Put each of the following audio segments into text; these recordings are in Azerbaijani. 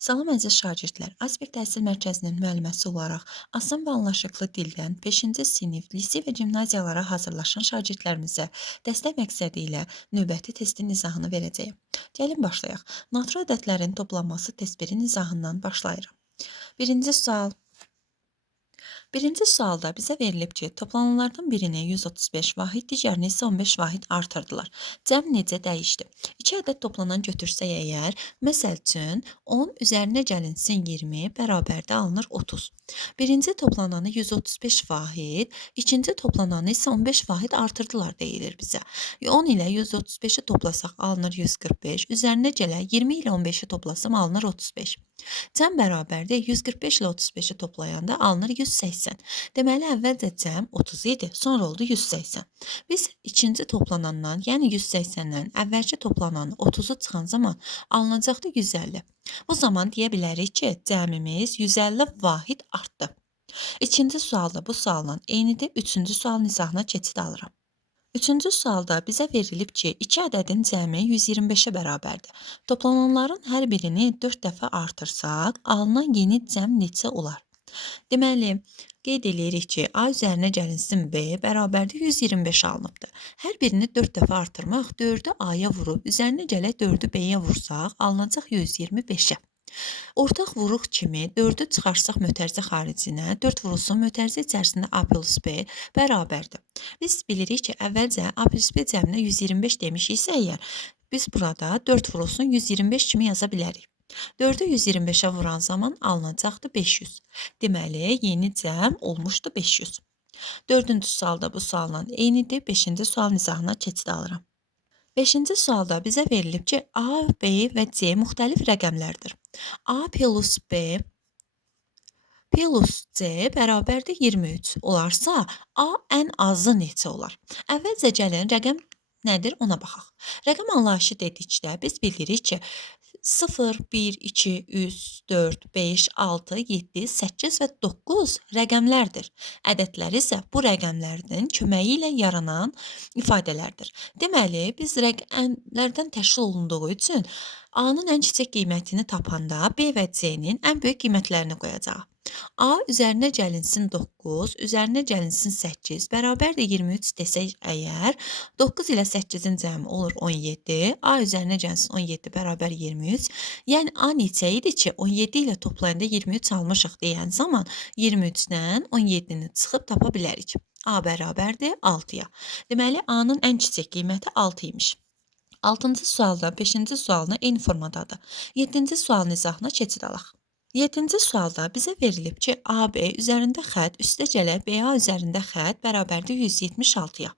Salam əziz şagirdlər, Aspekt Təhsil Mərkəzinin müəlliməsi olaraq asan və anlaşılıqlı dildən 5-ci sinif, lisey və gimnaziyalara hazırlaşan şagirdlərimizə dəstək məqsədi ilə növbəti testin izahını verəcəyəm. Gəlin başlayaq. Natır ədədlərin toplanması test 1-in izahından başlayırıq. Birinci sual. Birinci sualda bizə verilib ki, toplananlardan birini 135 vahid, digərini isə 15 vahid artırdılar. Cəm necə dəyişdi? 2 ədəd toplanan götürsək əgər, məsəl üçün 10 üzərinə gəlinsin 20 bərabərdə alınır 30. Birinci toplananı 135 vahid, ikinci toplananı isə 15 vahid artırdılar deyilir bizə. 10 ilə 135-i toplasaq alınır 145, üzərinə gələ 20 ilə 15-i toplasam alınır 35. Cəm bərabərdir 145 ilə 35-i toplayanda alınır 180. Deməli, əvvəlcə cəm 30 idi, sonra oldu 180. Biz ikinci toplanandan, yəni 180-dən əvvəlki toplananı 30-u çıxan zaman alınacaqdı 150. Bu zaman deyə bilərik ki, cəmimiz 150 vahid artdı. İkinci sualda bu sualla eynidir, üçüncü sualın izahına keçid alıram. Üçüncü sualda bizə verilib ki, 2 ədədin cəmi 125-ə bərabərdir. Toplananların hər birini 4 dəfə artırsaq, alınan yeni cəm neçə olar? Deməli, qeyd edirik ki, A üzərinə gəlinsin B bərabərdir 125 alınıbdır. Hər birini 4 dəfə artırmaq 4-ü A-ya vurub, üzərinə gələk 4-ü B-yə vursaq, alınacaq 125-ə. Ortaq vuruq kimi 4-ü çıxarsaq mötərizə xaricinə, 4 vurulsun mötərizə içərisində A plus B bərabərdir. Biz bilirik ki, əvvəlcə A plus B cəminə 125 demişiksə əgər, biz burada 4 vurulsun 125 kimi yaza bilərik. 4-ü 125-ə vuran zaman alınacaqdır 500. Deməli, yeni cəm olmuşdu 500. Dördüncü sualda bu sualla eynidir. 5-ci sualın izahına keçid alıram. 5-ci sualda bizə verilib ki, A, B və C müxtəlif rəqəmlərdir. A plus B plus C bərabərdir 23 olarsa, A ən azı neçə olar? Əvvəlcə gəlin rəqəm nədir ona baxaq. Rəqəm anlayışı dedikdə biz bilirik ki, 0, 1, 2, 3, 4, 5, 6, 7, 8 və 9 rəqəmlərdir. Ədədlər isə bu rəqəmlərin köməyi ilə yaranan ifadələrdir. Deməli, biz rəqəmlərdən təşkil olunduğu üçün A-nın ən kiçik qiymətini tapanda B və C-nin ən böyük qiymətlərini qoyacaq. A üzərinə gəlinsin 9, üzərinə gəlinsin 8, bərabərdir 23 desək əgər, 9 ilə 8-in cəmi olur 17, A üzərinə gəlsin 17 bərabər 23, yəni A neçə idi ki, 17 ilə toplayanda 23 almışıq deyən zaman 23-dən 17-ni çıxıb tapa bilərik. A bərabərdir 6-ya. Deməli, A-nın ən kiçik qiyməti 6 imiş. 6-cı sualda 5-ci sualına eyni formadadır. 7-ci sualın izahına keçid alaq. 7-ci sualda bizə verilib ki, AB üzərində xətt, üstə gələk BA üzərində xətt bərabərdir 176-ya.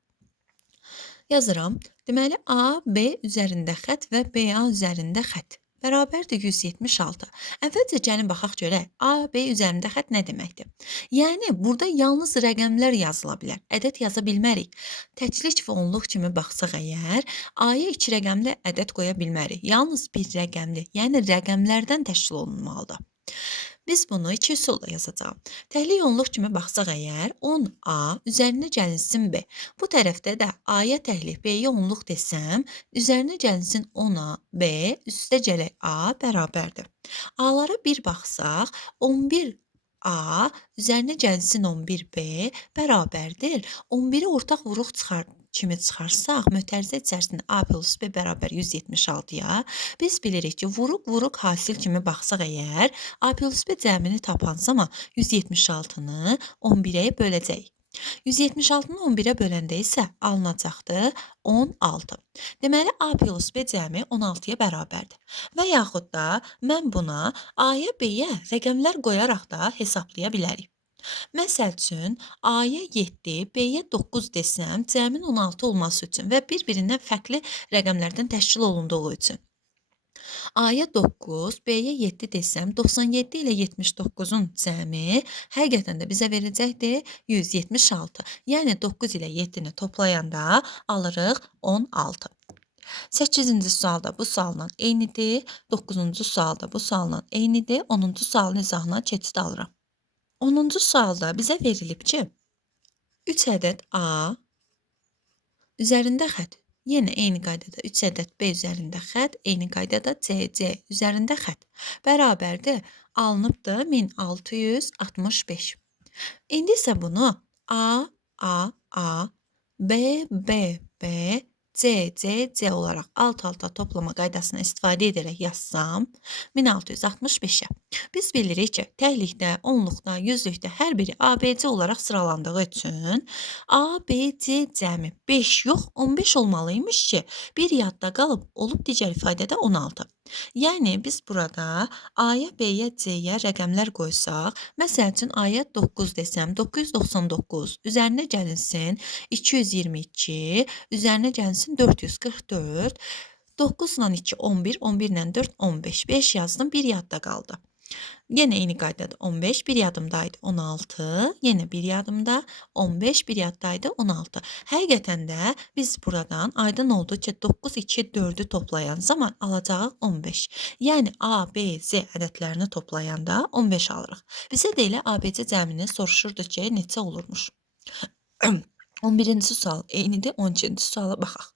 Yazıram. Deməli, AB üzərində xətt və BA üzərində xətt bərabərdir 176. Əvvəlcə gəlin baxaq görək, AB üzərində xətt nə deməkdir? Yəni, burada yalnız rəqəmlər yazıla bilər, ədəd yaza bilmərik. Təklik və onluq kimi baxsaq əgər, A-ya 2 rəqəmli ədəd qoya bilmərik. Yalnız bir rəqəmli, yəni rəqəmlərdən təşkil olunmalıdır. Biz bunu 2 üsulla yazacağım. Təhlik onluq kimi baxsaq əgər, 10A üzərinə gəlinsin B. Bu tərəfdə də A-ya təhlik, B-yə onluq desəm, üzərinə gəlinsin 10A, B, üstə gələk A bərabərdir. A-lara bir baxsaq, 11A üzərinə gəlinsin 11B bərabərdir. 11-i ortaq vuruq kimi çıxarsaq, mötərizə içərisində A plus B bərabər 176-ya, biz bilirik ki, vuruq hasil kimi baxsaq əgər, A plus B cəmini tapan zaman 176-nı 11-ə böləcəyik. 176-nı 11-ə böləndə isə alınacaqdır 16. Deməli, A plus B cəmi 16-ya bərabərdir. Və yaxud da mən buna A-ya B-yə rəqəmlər qoyaraq da hesablaya bilərik. Məsəl üçün, A-ya 7, B-yə 9 desəm, cəmin 16 olması üçün və bir-birindən fərqli rəqəmlərdən təşkil olunduğu üçün. A-ya 9, B-yə 7 desəm, 97 ilə 79-un cəmi həqiqətən də bizə verəcəkdir 176. Yəni 9 ilə 7-ni toplayanda alırıq 16. 8-ci sualda bu sualla eynidir, 9-cu sualda bu sualla eynidir, 10-cu sualın izahına keçid alıram. 10-cu sualda bizə verilib ki, 3 ədəd A üzərində xətt Yenə eyni qaydada 3 ədəd B üzərində xətt, eyni qaydada C üzərində xətt. Bərabərdir, alınıbdır 1665. İndi isə bunu A, B, B, C olaraq alt-alta toplama qaydasını istifadə edərək yazsam, 1665-ə. Biz bilirik ki, təklikdə, onluqda, yüzlükdə hər biri ABC olaraq sıralandığı üçün ABC cəmi 5 yox, 15 olmalıymış ki, bir yadda qalıb, olub digər ifadədə 16. Yəni, biz burada A-ya, B-yə, C-yə rəqəmlər qoysaq, məsəl üçün A-ya 9 desəm, 999, üzərinə gəlinsin 222, üzərinə gəlinsin 444, 9 ilə 2, 11, 11 ilə 4, 15. 5 yazdım, bir yadda qaldı. Yenə eyni qaydada 15, bir yadımdaydı 16, yenə bir yadımda 15, bir yaddaydı 16. Həqiqətən də biz buradan aydın oldu ki, 9, 2, 4-ü toplayan zaman alacağıq 15. Yəni A, B, Z ədədlərini toplayanda 15 alırıq. Bizə də elə ABC cəmini soruşurdu ki, neçə olurmuş? 11-ci sual eynidir 12-ci suala baxaq.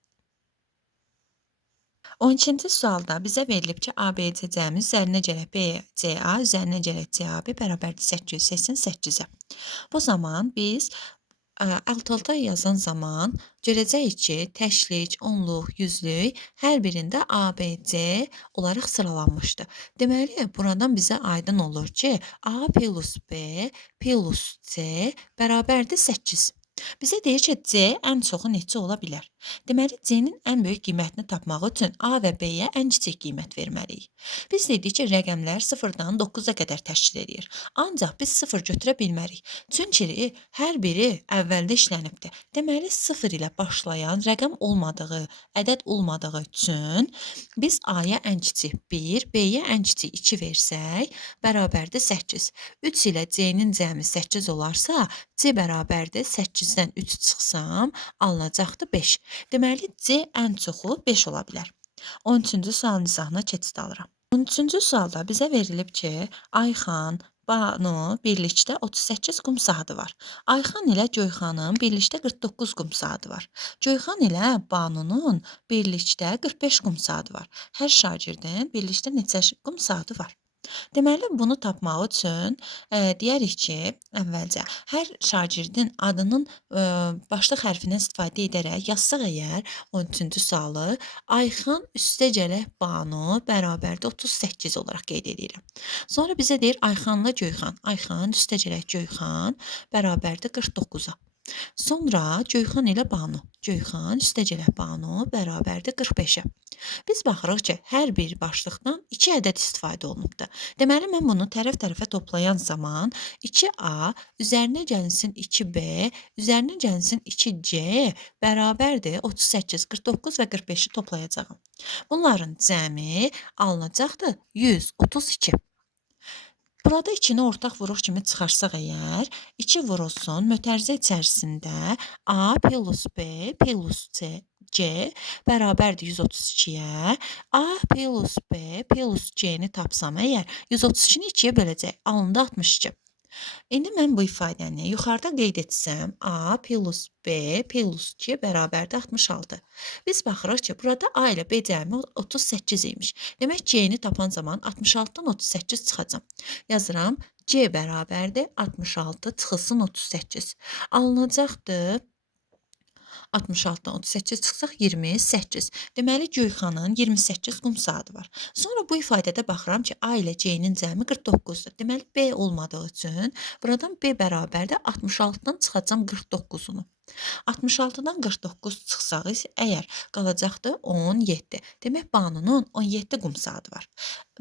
12-ci sualda bizə verilib ki, ABC cəmi üzərinə gələk BCA, üzərinə gələk CAB bərabərdir 888-ə. Bu zaman biz alt-alta yazan zaman görəcəyik ki, təşlik, onluq, yüzlük hər birində ABC olaraq sıralanmışdı. Deməli, buradan bizə aydın olur ki, A plus B plus C bərabərdir 8. Bizə deyir ki, C ən çoxu neçə ola bilər? Deməli, C-nin ən böyük qiymətini tapmaq üçün A və B-yə ən kiçik qiymət verməliyik. Biz dedik ki, rəqəmlər 0-dan 9-a qədər təşkil edir. Ancaq biz 0 götürə bilmərik. Çünki hər biri əvvəldə işlənibdir. Deməli, 0 ilə başlayan rəqəm olmadığı, ədəd olmadığı üçün biz A-ya ən kiçik 1, B-yə ən kiçik 2 versək, bərabərdir 8. 3 ilə C-nin cəmi 8 olarsa, C bərabərdir 8-dən 3 çıxsam, alınacaqdır 5. Deməli, C ən çoxu 5 ola bilər. 13-cü sualın izahına keçid alıram. 13-cü sualda bizə verilib ki, Ayxan, Banu birlikdə 38 qum saatı var. Ayxan ilə Göyxanın birlikdə 49 qum saatı var. Göyxan ilə Banunun birlikdə 45 qum saatı var. Hər şagirdin birlikdə neçə qum saatı var? Deməli, bunu tapmaq üçün deyərik ki, əvvəlcə hər şagirdin adının başlıq hərfindən istifadə edərək yazsaq əgər 13-cü sualı, Ayxan üstə gələk Banu bərabərdir 38 olaraq qeyd edirəm. Sonra bizə deyir Ayxanla Göyxan. Ayxan üstə gələk Göyxan bərabərdir 49-a. Sonra Göyxan ilə Banu. Göyxan üstə gələk Banu bərabərdir 45-ə. Biz baxırıq ki, hər bir başlıqdan 2 ədəd istifadə olunubdur. Deməli, mən bunu tərəf-tərəfə toplayan zaman 2A üzərinə gəlinsin 2B, üzərinə gəlinsin 2C bərabərdir 38, 49 və 45-i toplayacağım. Bunların cəmi alınacaqdır 132. Burada 2-ni ortaq vuruq kimi çıxarsaq əgər, 2 vurulsun mötərizə içərisində A plus B plus C bərabərdir 132-yə. A plus B plus C-ni tapsam əgər, 132-ni 2-yə böləcək, alındı 62. İndi mən bu ifadəni yuxarıda qeyd etsəm, A plus B plus C bərabərdir 66. Biz baxırıq ki, burada A ilə B cəmi 38 imiş. Demək, C-ni tapan zaman 66-dan 38 çıxacam. Yazıram, C bərabərdir 66 çıxılsın 38. Alınacaqdır 66-dan 38 çıxsaq 28. Deməli, Göyxanın 28 qum saatı var. Sonra bu ifadədə baxıram ki, A ilə C-nin cəmi 49-dur. Deməli, B olmadığı üçün buradan B bərabərdir 66-dan çıxacam 49-unu. 66-dan 49 çıxsaq əgər qalacaqdır 17. Demək, Banunun 17 qum saatı var.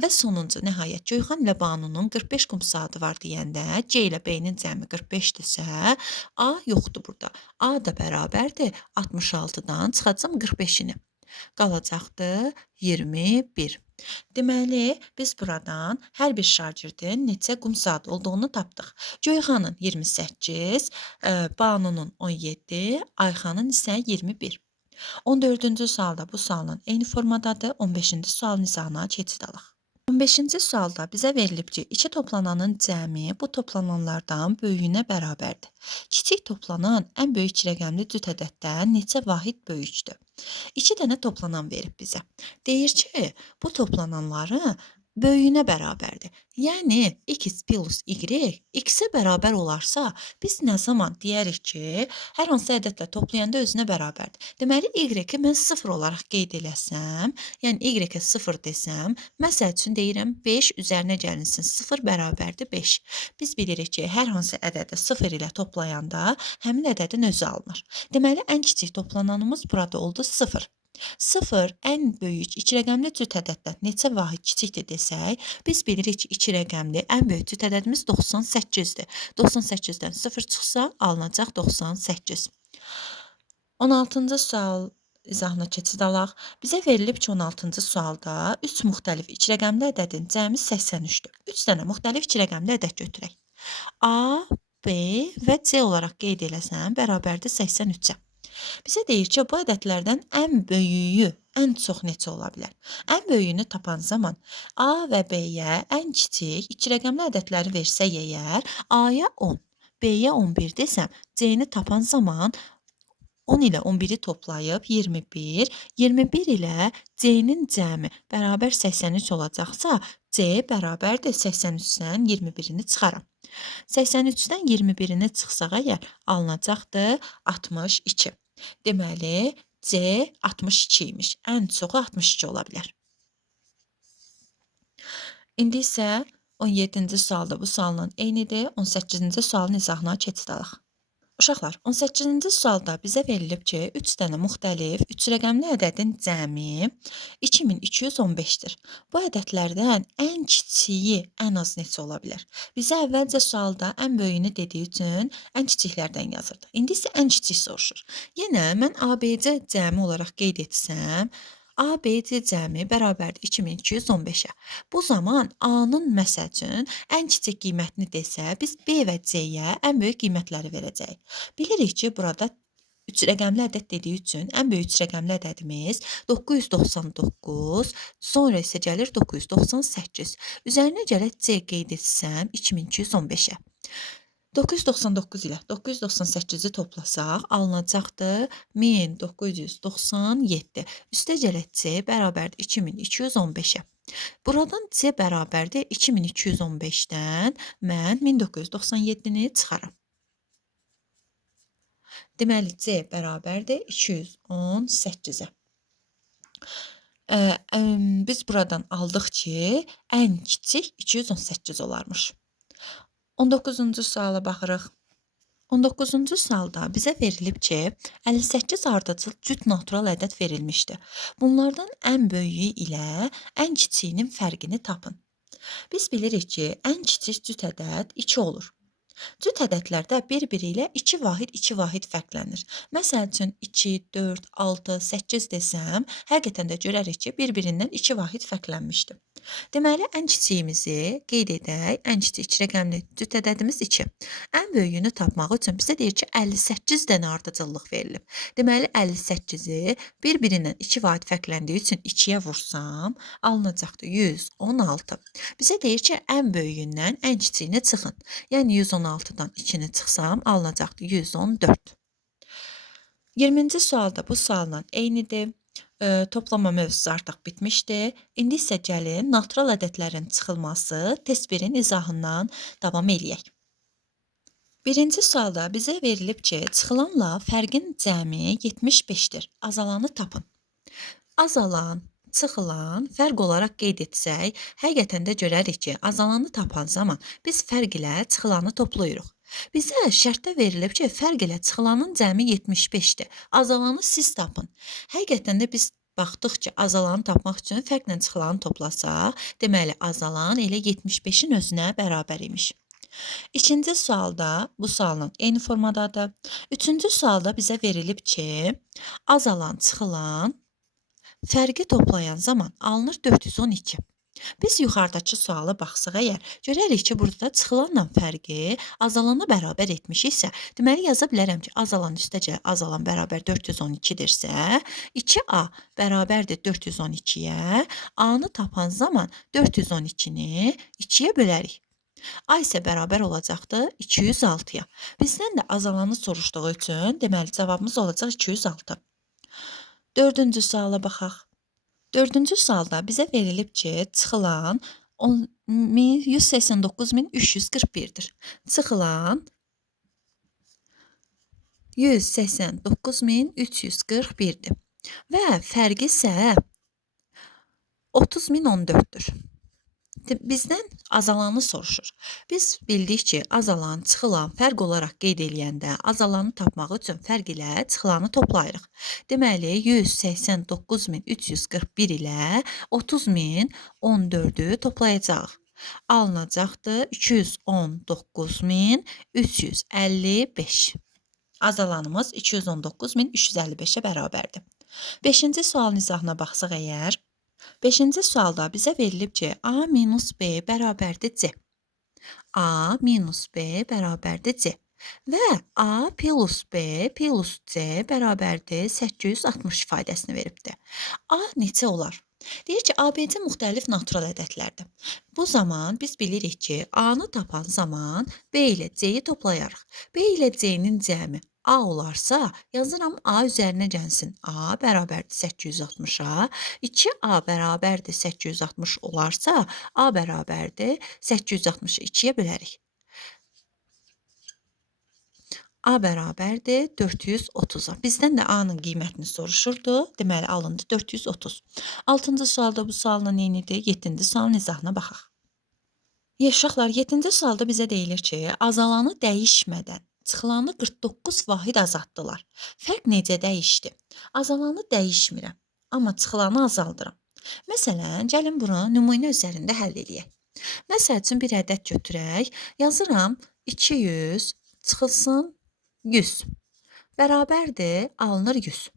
Və sonuncu, nəhayət, Göyxan ilə Banunun 45 qum saatı var deyəndə, C ilə B-nin cəmi 45-dirsə, A yoxdur burada. A da bərabərdir 66-dan çıxacam 45-ini. Qalacaqdır 21. Deməli, biz buradan hər bir şagirdin neçə qum saat olduğunu tapdıq. Göyxanın 28, Banunun 17, Ayxanın isə 21. 14-cü sualda bu sualın eyni formadadır. 15-ci sualın izahına keçid alaq. 15-ci sualda bizə verilib ki, 2 toplananın cəmi bu toplananlardan böyüyünə bərabərdir. Kiçik toplanan ən böyük rəqəmli cüt ədəddən neçə vahid böyükdür? 2 dənə toplanan verib bizə. Deyir ki, bu toplananların böyüyünə bərabərdir. Yəni x plus y x-ə bərabər olarsa, biz nə zaman deyərik ki, hər hansı ədədlə toplayanda özünə bərabərdir. Deməli, y-i mən 0 olaraq qeyd eləsəm, yəni y-ə 0 desəm, məsəl üçün deyirəm 5 üzərinə gəlinsin 0 bərabərdir 5. Biz bilirik ki, hər hansı ədədi 0 ilə toplayanda həmin ədədin özü alınır. Deməli, ən kiçik toplananımız burada oldu 0. 0 ən böyük 2 rəqəmli cüt ədəddən neçə vahid kiçikdir desək, biz bilirik ki, 2 rəqəmli ən böyük cüt ədədimiz 98-dir. 98-dən 0 çıxsa, alınacaq 98. 16-cı sual izahına keçid alaq. Bizə verilib ki, 16-cı sualda 3 müxtəlif 2 rəqəmli ədədin cəmi 83-dür. 3 dənə müxtəlif 2 rəqəmli ədəd götürək. A, B və C olaraq qeyd eləsəm, bərabərdir 83-ə. Bizə deyir ki, bu ədədlərdən ən böyüyü ən çox neçə ola bilər? Ən böyüyünü tapan zaman A və B-yə ən kiçik 2 rəqəmli ədədləri versək əgər, A-ya 10, B-yə 11 desəm, C-ni tapan zaman 10 ilə 11-i toplayıb 21, 21 ilə C-nin cəmi bərabər 83 olacaqsa, C bərabərdir 83-dən 21-ini çıxaram. 83-dən 21-ini çıxsaq əgər, alınacaqdır 62. Deməli, C 62 imiş. Ən çoxu 62 ola bilər. İndi isə 17-ci sualda bu sualın eynidir. 18-ci sualın izahına keçid alaq. Uşaqlar, 18-ci sualda bizə verilib ki, 3 dənə müxtəlif 3 rəqəmli ədədin cəmi 2215-dir. Bu ədədlərdən ən kiçiyi ən az neçə ola bilər? Bizə əvvəlcə sualda ən böyüyünü dediyi üçün ən kiçiklərdən yazırdı. İndi isə ən kiçik soruşur. Yenə mən ABC cəmi olaraq qeyd etsəm, ABC cəmi bərabərdir 2215-ə. Bu zaman A-nın məsəl üçün ən kiçik qiymətini desə, biz B və C-yə ən böyük qiymətləri verəcəyik. Bilirik ki, burada 3 rəqəmli ədəd dediyi üçün ən böyük 3 rəqəmli ədədimiz 999, sonra isə gəlir 998. Üzərinə gələk C qeyd etsəm 2215-ə. 999 ilə 998-i toplasaq, alınacaqdır 1997. Üstə gələk C bərabərdir 2215-ə. Buradan C bərabərdir 2215-dən mən 1997-ni çıxaram. Deməli, C bərabərdir 218-ə. Biz buradan aldıq ki, ən kiçik 218 olarmış. 19-cu suala baxırıq. 19-cu sualda bizə verilib ki, 58 ardıcıl cüt natural ədəd verilmişdir. Bunlardan ən böyüyü ilə ən kiçiyinin fərqini tapın. Biz bilirik ki, ən kiçik cüt ədəd 2 olur. Cüt ədədlərdə bir-biri ilə 2 vahid fərqlənir. Məsəl üçün 2, 4, 6, 8 desəm, həqiqətən də görərik ki, bir-birindən 2 vahid fərqlənmişdir. Deməli, ən kiçiyimizi qeyd edək, ən kiçik rəqəmli cüt ədədimiz 2. Ən böyüyünü tapmaq üçün bizə deyir ki, 58 dənə ardıcıllıq verilib. Deməli, 58-i bir-birindən 2 vahid fərqləndiyi üçün 2-yə vursam, alınacaqdır 116. Bizə deyir ki, ən böyüyündən ən kiçiyini çıxın. Yəni 116-dan 2-ni çıxsam, alınacaqdır 114. 20-ci sualda bu sualla eynidir. Toplama mövzusu artıq bitmişdir. İndi isə gəlin natural ədədlərin çıxılması test 1-in izahından davam eləyək. Birinci sualda bizə verilib ki, çıxılanla fərqin cəmi 75-dir. Azalanı tapın. Azalan, çıxılan fərq olaraq qeyd etsək, həqiqətən də görərik ki, azalanı tapan zaman biz fərq ilə çıxılanı toplayırıq. Bizə şərtdə verilib ki, fərq ilə çıxılanın cəmi 75-dir. Azalanı siz tapın. Həqiqətən də biz baxdıq ki, azalanı tapmaq üçün fərqlə çıxılanı toplasaq, deməli azalan elə 75-in özünə bərabər imiş. İkinci sualda bu sualın eyni formadadır. Üçüncü sualda bizə verilib ki, azalan, çıxılan fərqi toplayan zaman alınır 412. Biz yuxarıdakı suala baxsaq əgər, görərik ki, burada çıxılanla fərqi azalana bərabər etmişiksə, deməli yaza bilərəm ki, azalan üstəcə azalan bərabər 412-dirsə, 2A bərabərdir 412-yə, A-nı tapan zaman 412-ni 2-yə bölərik. A isə bərabər olacaqdır 206-ya. Bizdən də azalanı soruşduğu üçün, deməli cavabımız olacaq 206. Dördüncü suala baxaq. Dördüncü sualda bizə verilib ki, çıxılan 189.341-dir. Çıxılan 189.341-dir və fərqi isə 30.014-dür. Bizdən azalanı soruşur. Biz bildik ki, azalan, çıxılan fərq olaraq qeyd eləyəndə azalanı tapmaq üçün fərq ilə çıxılanı toplayırıq. Deməli, 189.341 ilə 30.014-ü toplayacağıq. Alınacaqdır 219.355. Azalanımız 219.355-ə bərabərdir. 5-ci sualın izahına baxsaq əgər, 5-ci sualda bizə verilib ki, A minus B bərabərdir C. A minus B bərabərdir C. Və A plus B plus C bərabərdir 860 ifadəsini veribdir. A neçə olar? Deyir ki, ABC müxtəlif natural ədədlərdir. Bu zaman biz bilirik ki, A-nı tapan zaman B ilə C-yi toplayarıq. B ilə C-nin cəmi A olarsa, yazıram A üzərinə gəlsin. A bərabərdir 860-a. 2A bərabərdir 860 olarsa, A bərabərdir 860-ı 2-yə bölərik. A bərabərdir 430-a. Bizdən də A-nın qiymətini soruşurdu. Deməli, alındı 430. 6-cı sualda bu sualla neynidir? 7-ci sualın izahına baxaq. Uşaqlar, 7-ci sualda bizə deyilir ki, azalanı dəyişmədən çıxılanı 49 vahid azaltdılar. Fərq necə dəyişdi? Azalanı dəyişmirəm, amma çıxılanı azaldıram. Məsələn, gəlin bunu nümunə üzərində həll edək. Məsəl üçün bir ədəd götürək. Yazıram 200 çıxılsın 100. Bərabərdir, alınır 100.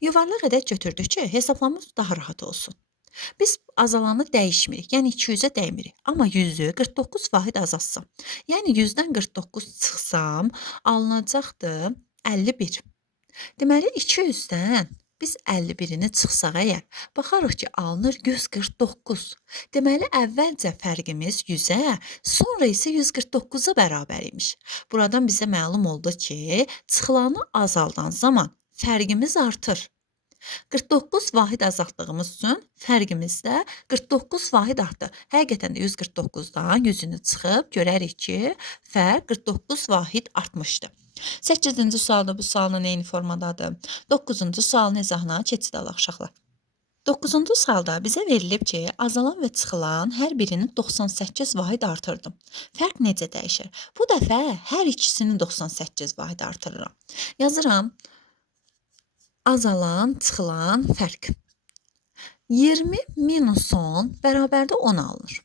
Yuvarlaq ədəd götürdük ki, hesablamamız daha rahat olsun. Biz azalanı dəyişmirik, yəni 200-ə dəymirik. Amma 100-ü 49 vahid azaltsam, yəni 100-dən 49 çıxsam, alınacaqdır 51. Deməli, 200-dən biz 51-ini çıxsaq əgər, baxarıq ki, alınır 149. Deməli, əvvəlcə fərqimiz 100-ə, sonra isə 149-a bərabər imiş. Buradan bizə məlum oldu ki, çıxılanı azaldan zaman fərqimiz artır. 49 vahid azaltdığımız üçün fərqimiz də 49 vahid artdı. Həqiqətən də 149-dan 100-ünü çıxıb görərik ki, fərq 49 vahid artmışdı. 8-ci sualda bu sualın eyni formadadır. 9-cu sualın izahına keçid alaq uşaqlar. 9-cu sualda bizə verilib ki, azalan və çıxılan hər birini 98 vahid artırdım. Fərq necə dəyişir? Bu dəfə hər ikisini 98 vahid artırıram. Yazıram. Azalan, çıxılan fərq. 20 minus 10 bərabərdə 10 alınır.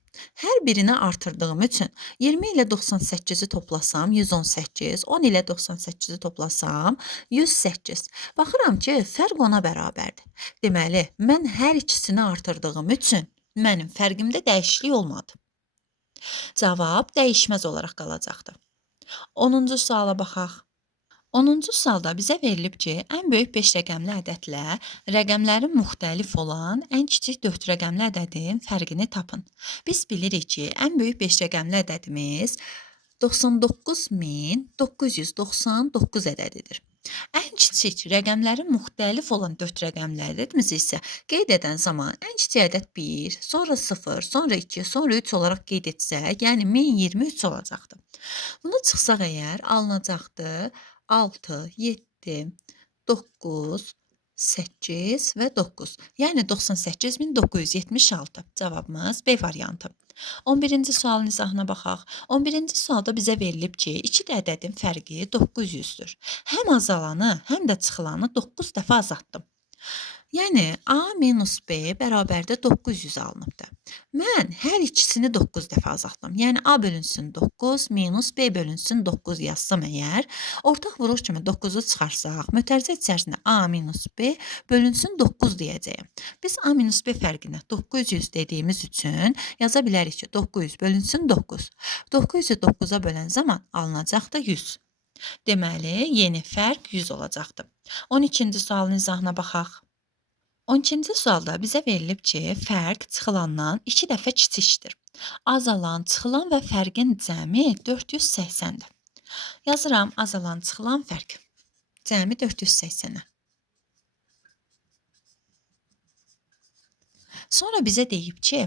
Hər birini artırdığım üçün 20 ilə 98-i toplasam 118, 10 ilə 98-i toplasam 108. Baxıram ki, fərq 10-a bərabərdir. Deməli, mən hər ikisini artırdığım üçün mənim fərqimdə dəyişiklik olmadı. Cavab dəyişməz olaraq qalacaqdır. 10-cu suala baxaq. 10-cu sualda bizə verilib ki, ən böyük 5 rəqəmli ədədlə rəqəmlərin müxtəlif olan ən kiçik 4 rəqəmli ədədin fərqini tapın. Biz bilirik ki, ən böyük 5 rəqəmli ədədimiz 99.999 ədədidir. Ən kiçik rəqəmlərin müxtəlif olan 4 rəqəmlərimiz isə qeyd edən zaman ən kiçik ədəd 1, sonra 0, sonra 2, sonra 3 olaraq qeyd etsək, yəni 1023 olacaqdır. Bunu çıxsaq əgər alınacaqdır 6, 7, 9, 8 və 9. Yəni 98.976. Cavabımız B variantı. 11-ci sualın izahına baxaq. 11-ci sualda bizə verilib ki, iki ədədin fərqi 900-dür. Həm azalanı, həm də çıxılanı 9 dəfə azaltdım. Yəni, A minus B bərabərdə 900 alınıbdır. Mən hər ikisini 9 dəfə azaltdım. Yəni, A bölünsün 9, minus B bölünsün 9 yazsam əgər, ortaq vuruş kimi 9-u çıxarsaq, mötərizə içərisində A minus B bölünsün 9 deyəcəyim. Biz A minus B fərqinə 900 dediyimiz üçün yaza bilərik ki, 900 bölünsün 9. 900-ü 9-a bölən zaman alınacaq da 100. Deməli, yeni fərq 100 olacaqdır. 12-ci sualın izahına baxaq. 12-ci sualda bizə verilib ki, fərq çıxılandan 2 dəfə kiçikdir. Azalan, çıxılan və fərqin cəmi 480-dir. Yazıram azalan, çıxılan fərq. Cəmi 480-ə. Sonra bizə deyib ki,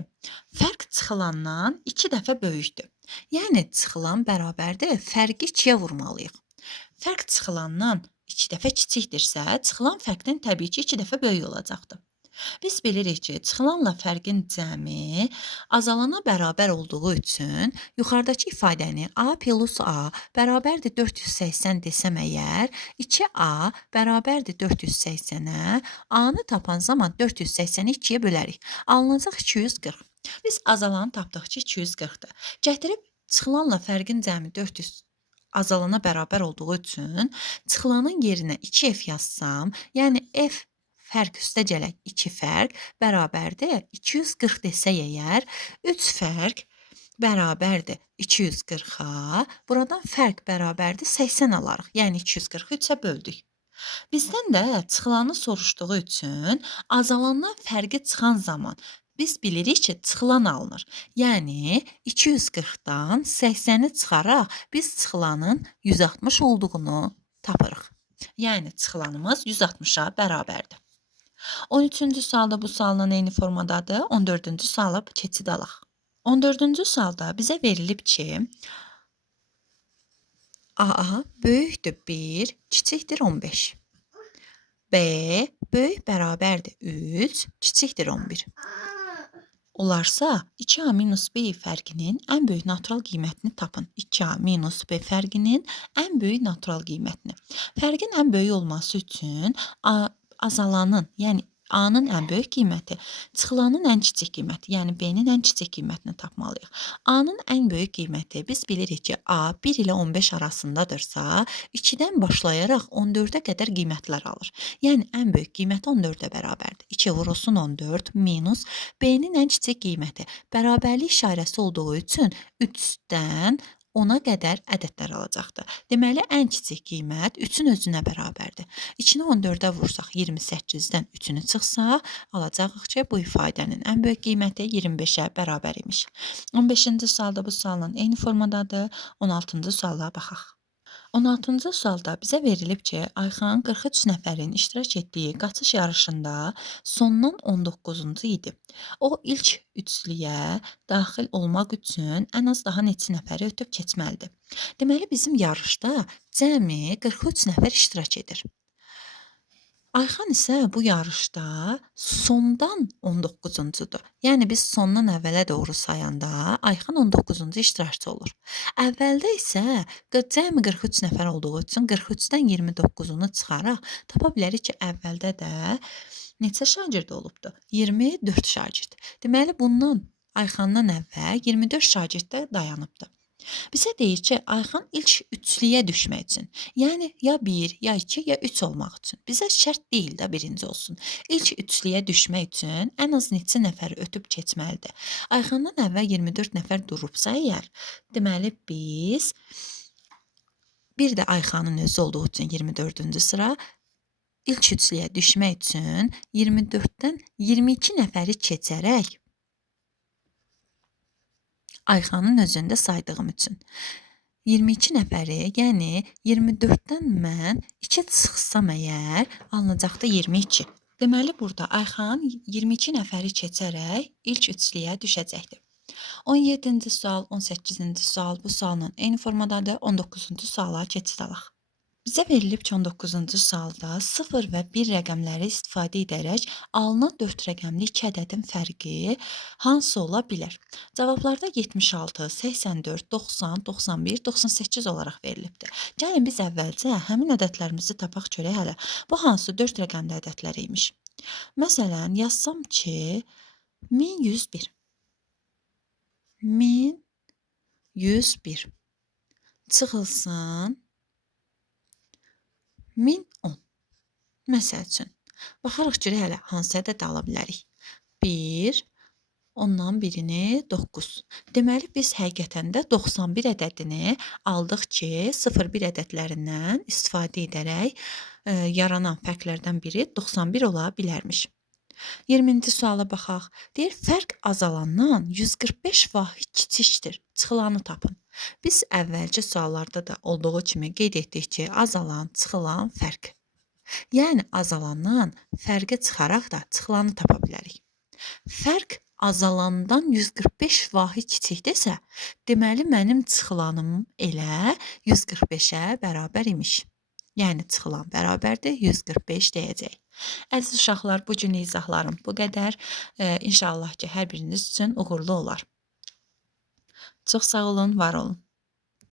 fərq çıxılandan 2 dəfə böyükdür. Yəni çıxılan bərabərdir, fərqi 2-yə vurmalıyıq. Fərq çıxılandan 2 dəfə kiçikdirsə, çıxılan fərqdən təbii ki, 2 dəfə böyük olacaqdır. Biz bilirik ki, çıxılanla fərqin cəmi azalana bərabər olduğu üçün yuxarıdakı ifadəni A plus A bərabərdir 480 desəm əgər, 2A bərabərdir 480-ə, A-nı tapan zaman 480-i 2-yə bölərik. Alınacaq 240. Biz azalanı tapdıq ki, 240-dır. Gətirib çıxılanla fərqin cəmi 400 azalana bərabər olduğu üçün çıxılanın yerinə 2F yazsam, yəni F fərq üstə gələk 2 fərq bərabərdir 240 desək əgər, 3 fərq bərabərdir 240-a, buradan fərq bərabərdir 80 alarıq, yəni 240-ı 3-ə böldük. Bizdən də çıxılanı soruşduğu üçün azalandan fərqi çıxan zaman biz bilirik ki, çıxılan alınır. Yəni 240-dan 80-i çıxaraq biz çıxılanın 160 olduğunu tapırıq. Yəni çıxılanımız 160-a bərabərdir. 13-cü sualda bu sualla eyni formadadır. 14-cü suala keçid alaq. 14-cü sualda bizə verilib ki, A böyükdür 1, kiçikdir 15. B böyük bərabərdir 3, kiçikdir 11. Olarsa 2A minus B fərqinin ən böyük natural qiymətini tapın. 2A minus B fərqinin ən böyük natural qiymətini. Fərqin ən böyük olması üçün azalanın, yəni A-nın ən böyük qiyməti, çıxılanın ən kiçik qiyməti, yəni B-nin ən kiçik qiymətini tapmalıyıq. A-nın ən böyük qiyməti biz bilirik ki, A 1 ilə 15 arasındadırsa, 2-dən başlayaraq 14-ə qədər qiymətlər alır. Yəni ən böyük qiyməti 14-ə bərabərdir. 2 vurulsun 14 minus B-nin ən kiçik qiyməti bərabərlik işarəsi olduğu üçün 3-dən 10-a qədər ədədlər alacaqdır. Deməli, ən kiçik qiymət 3-ün özünə bərabərdir. 2-ni 14-ə vursaq, 28-dən 3-ünü çıxsaq, alacağıq ki, bu ifadənin ən böyük qiyməti 25-ə bərabər imiş. 15-ci sualda bu sualla eyni formadadır. 16-cı suala baxaq. 16-cı sualda bizə verilib ki, Ayxan 43 nəfərin iştirak etdiyi qaçış yarışında sondan 19-cu idi. O ilk üçlüyə daxil olmaq üçün ən az daha neçə nəfəri ötüb keçməlidir. Deməli, bizim yarışda cəmi 43 nəfər iştirak edir. Ayxan isə bu yarışda sondan 19-cudur. Yəni biz sondan əvvələ doğru sayanda Ayxan 19-cu iştirakçı olur. Əvvəldə isə cəmi 43 nəfər olduğu üçün 43-dən 29-unu çıxaraq tapa bilərik ki, əvvəldə də neçə şagird olubdu? 24 şagird. Deməli, bundan Ayxandan əvvəl 24 şagird də dayanıbdı. Bizə deyir ki, Ayxan ilk üçlüyə düşmək üçün, yəni ya 1, ya 2, ya 3 olmaq üçün. Bizə şərt deyil də birinci olsun. İlk üçlüyə düşmək üçün ən az neçə nəfəri ötüb keçməlidir. Ayxandan əvvəl 24 nəfər durubsa əgər, deməli biz bir də Ayxanın özü olduğu üçün 24-cü sıra ilk üçlüyə düşmək üçün 24-dən 22 nəfəri keçərək Ayxanın özündə saydığım üçün 22 nəfəri, yəni 24-dən mən 2 çıxsam əgər, alınacaqda 22. Deməli, burada Ayxan 22 nəfəri keçərək ilk üçlüyə düşəcəkdir. 17-ci sual, 18-ci sual bu sualla eyni formadadır. 19-cu suala keçid alaq. Bizə verilib ki, 19-cu sualda 0 və 1 rəqəmləri istifadə edərək alınan 4 rəqəmli 2 ədədin fərqi hansı ola bilər? Cavablarda 76, 84, 90, 91, 98 olaraq verilibdir. Gəlin biz əvvəlcə həmin ədədlərimizi tapaq görək hələ. Bu hansı 4 rəqəmli ədədlər imiş? Məsələn, yazsam ki, 1101. 1101 çıxılsın 1010. Məsəl üçün, baxarıq ki, hələ hansı ədəd ala bilərik? 1, ondan birini 9. Deməli, biz həqiqətən də 91 ədədini aldıq ki, 0-1 ədədlərindən istifadə edərək yaranan fərqlərdən biri 91 ola bilərmiş. 20-ci suala baxaq. Deyir, fərq azalandan 145 vahid kiçikdir. Çıxılanı tapın. Biz əvvəlki suallarda da olduğu kimi qeyd etdik ki, azalan, çıxılan fərq. Yəni azalandan fərqi çıxaraq da çıxılanı tapa bilərik. Fərq azalandan 145 vahid kiçikdirsə, deməli mənim çıxılanım elə 145-ə bərabər imiş. Yəni çıxılan bərabərdir 145 deyəcək. Əziz uşaqlar, bu gün izahlarım bu qədər. İnşallah ki, hər biriniz üçün uğurlu olar. Çox sağ olun, var olun.